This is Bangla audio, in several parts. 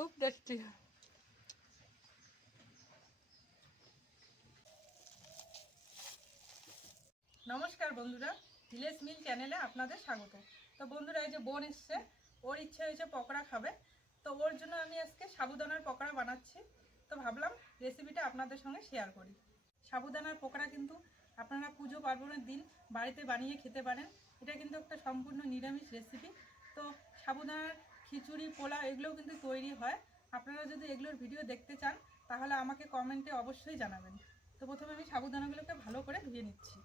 খুব টেস্টি নমস্কার বন্ধুরা, ভিলেজ মিল চ্যানেলে আপনাদের স্বাগত। তো বন্ধুরা, এই যে বোন এসছে, ওর ইচ্ছে হয়েছে পকোড়া খাবে। তো ওর জন্য আমি আজকে সাবুদানার পকোড়া বানাচ্ছি। তো ভাবলাম রেসিপিটা আপনাদের সঙ্গে শেয়ার করি। সাবুদানার পকোড়া কিন্তু আপনারা পুজো পার্বণের দিন বাড়িতে বানিয়ে খেতে পারেন। এটা কিন্তু একটা সম্পূর্ণ নিরামিষ রেসিপি তো সাবুদানার খিচুড়ি, পোলাও এগুলোও কিন্তু তৈরি হয়। আপনারা যদি এগুলোর ভিডিও দেখতে চান, তাহলে আমাকে কমেন্টে অবশ্যই জানাবেন। তো প্রথমে আমি সাবুদানাগুলোকে ভালো করে ধুয়ে নিচ্ছি।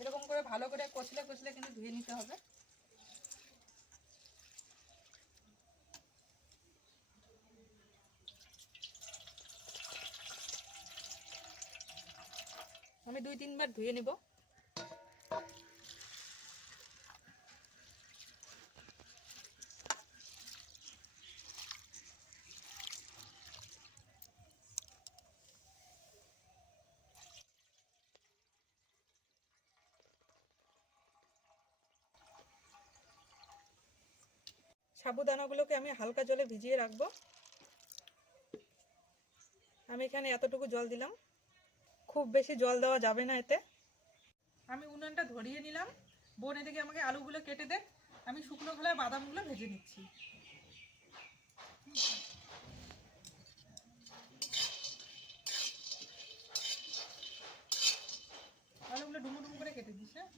এরকম করে ভালো করে কচলে কচলে কিন্তু ধুয়ে নিতে হবে। আমি দুই তিনবার ধুয়ে নেব। সাবুদানাগুলোকে আমি হালকা জলে ভিজিয়ে রাখব। আমি এখানে এতটুকু জল দিলাম। খুব বেশি জল দেওয়া যাবে না এতে। আমি উনুনটা ধরিয়ে নিলাম। বোন এদিকে আমাকে আলুগুলো কেটে দে। আমি শুকনো খোলায় বাদামগুলো ভেজে নিচ্ছি আলুগুলো ডুমো ডুমো করে কেটে দিস হ্যাঁ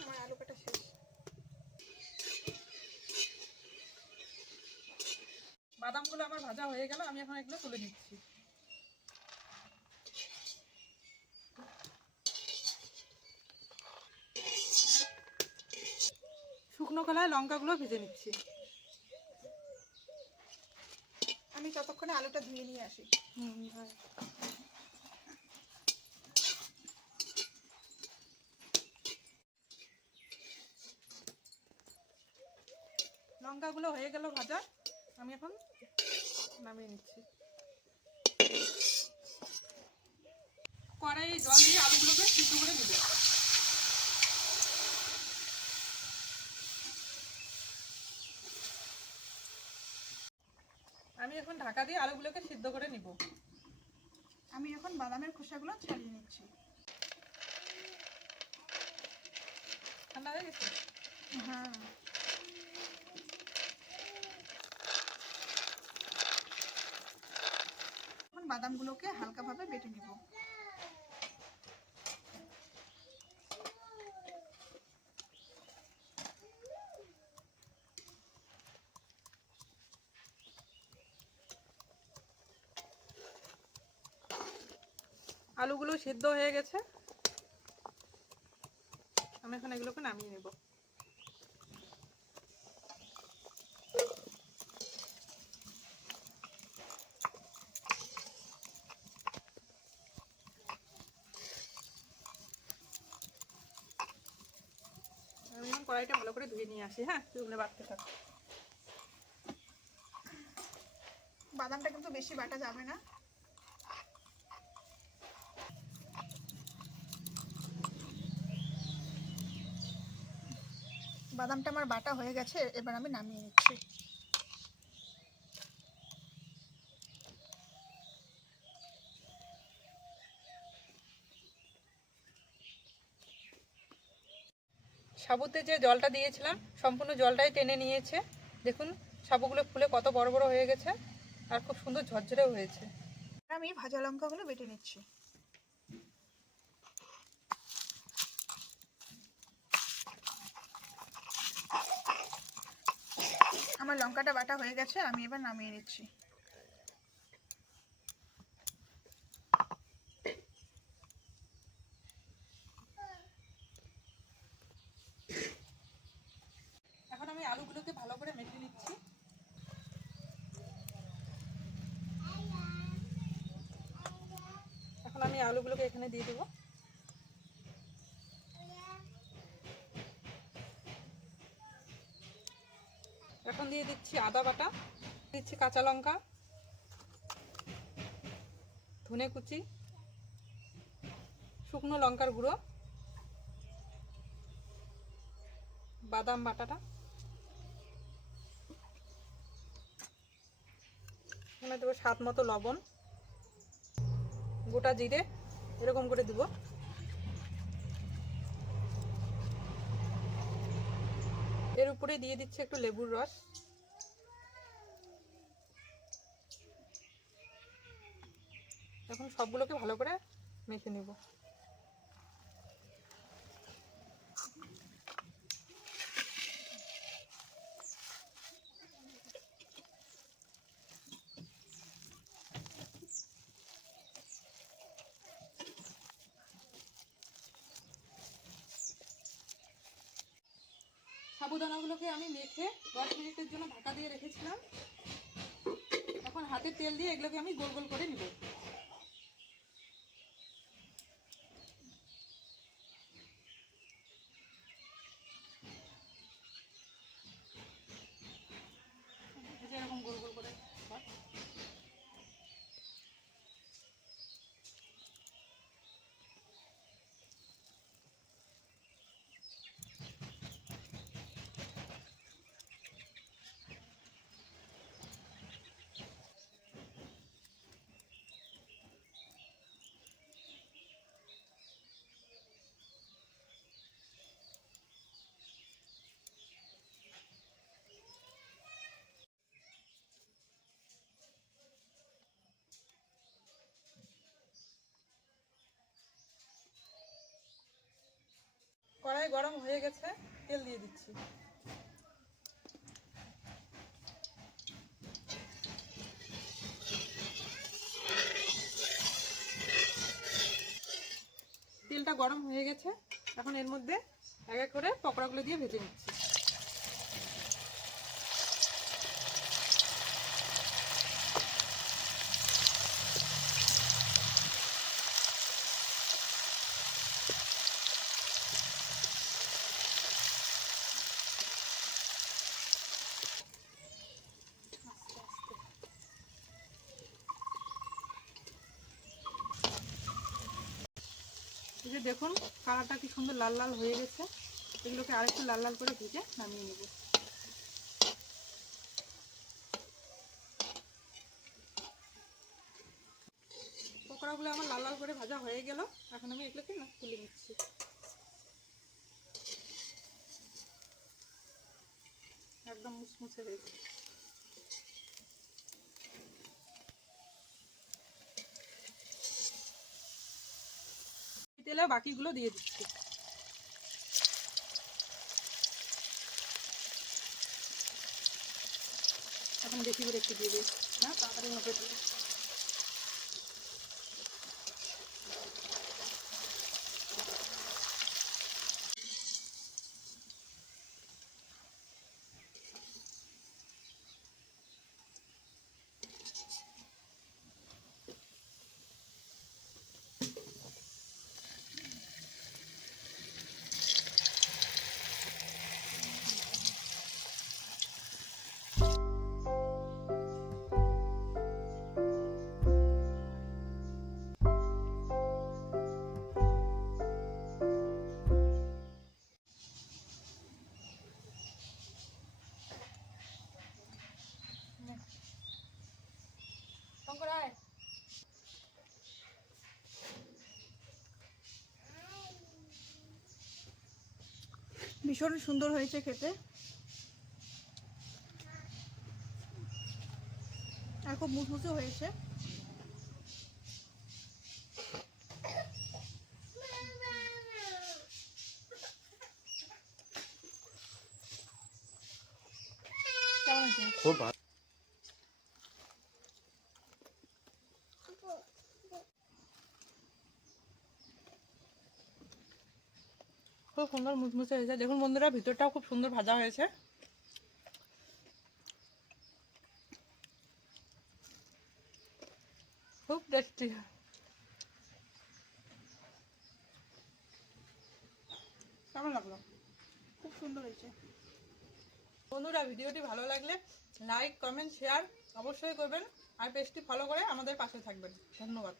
আমার আলু কাটা শেষ বাদামগুলো আমার ভাজা হয়ে গেল আমি এখন এগুলো তুলে নিচ্ছি। শুকনো কলায় লঙ্কাগুলো ভেজে নিচ্ছি। আমি ততক্ষণে আলুটা ধুয়ে নিয়ে আসি। হুম ভাই লঙ্কাগুলো হয়ে গেল ভাজা। আমি এখন নামিয়ে নিচ্ছি। কড়াইয়ে জল দিয়ে আলুগুলোকে সিদ্ধ করে নেবে। আমি এখন ঢাকা দিয়ে আলুগুলোকে সিদ্ধ করে নিব। আমি এখন বাদামের খোসাগুলো ছাড়িয়ে নিচ্ছি। ঠান্ডা হয়ে গেছে? হ্যাঁ। বাদামগুলোকে হালকাভাবে বেটে নেব। আলুগুলো সিদ্ধ হয়ে গেছে। আমি এখন এগুলোকে নামিয়ে নেব আমি এখন কড়াইটা ভালো করে ধুয়ে নিয়ে আসি হ্যাঁ? তুই বাড়তে থাক। বাদামটা কিন্তু বেশি বাটা যাবে না। বাদামটা আমার বাটা হয়ে গেছে, এবার আমি নামিয়ে নিচ্ছি। সাবুতে যে জলটা দিয়েছিলাম, সম্পূর্ণ জলটাই টেনে নিয়েছে। দেখুন, সাবুগুলো ফুলে কত বড় বড় হয়ে গেছে আর খুব সুন্দর ঝরঝরেও হয়েছে। আমি ভাজা লঙ্কাগুলো বেটে নিচ্ছি। আমার লঙ্কাটা বাটা হয়ে গেছে, আমি এবার নামিয়ে নিচ্ছি। আলুগুলোকে এখানে দিয়ে দেবো। এখন দিয়ে দিচ্ছি আদা বাটা, দিচ্ছি কাঁচা লঙ্কা, ধনে কুচি, শুকনো লঙ্কার গুঁড়ো, বাদাম বাটাটা। এখানে দেবো স্বাদ মতো লবণ, গোটা জিরে। এরকম করে দেবো। এর উপরে দিয়ে দিচ্ছে একটু লেবুর রস। এখন সবগুলোকে ভালো করে মেখে নেব। সাবুদানাগুলোকে আমি মেখে দশ মিনিটের জন্য ঢাকা দিয়ে রেখেছিলাম। এখন হাতে তেল দিয়ে এগুলোকে আমি গোল গোল করে নিব এই যে এরকম গোল গোল করে এবার কড়াই গরম হয়ে গেছে, তেল দিয়ে দিচ্ছি। তেলটা গরম হয়ে গেছে, এখন এর মধ্যে এক এক করে পকোড়াগুলো দিয়ে ভেজে নিচ্ছি। যে দেখুন, কালারটা কি সুন্দর লাল লাল হয়ে গেছে। এগুলোকে আরেকটু লাল লাল করে ভেজে নামিয়ে নেব। পকোড়াগুলো আমার লাল লাল করে ভাজা হয়ে গেল। এখন আমি এগুলোকে না তুলে নিচ্ছি। একদম মুসমুসে হয়ে গেছে তেলে বাকিগুলো দিয়ে দিচ্ছি। এখন দেখি করে একটু দিয়ে দিই। হ্যাঁ তাড়াতাড়ি ভীষণ সুন্দর হয়েছে খেতে। আর খুব মুসমুসে হয়েছে। খুব সুন্দর মুচমুচে হয়েছে। দেখুন বন্ধুরা ভিতরটাও খুব সুন্দর ভাজা হয়েছে। খুব টেস্টি বন্ধুরা ভিডিওটি ভালো লাগলে লাইক কমেন্ট শেয়ার অবশ্যই করবেন। আর পেজটি ফলো করে আমাদের পাশে থাকবেন। ধন্যবাদ।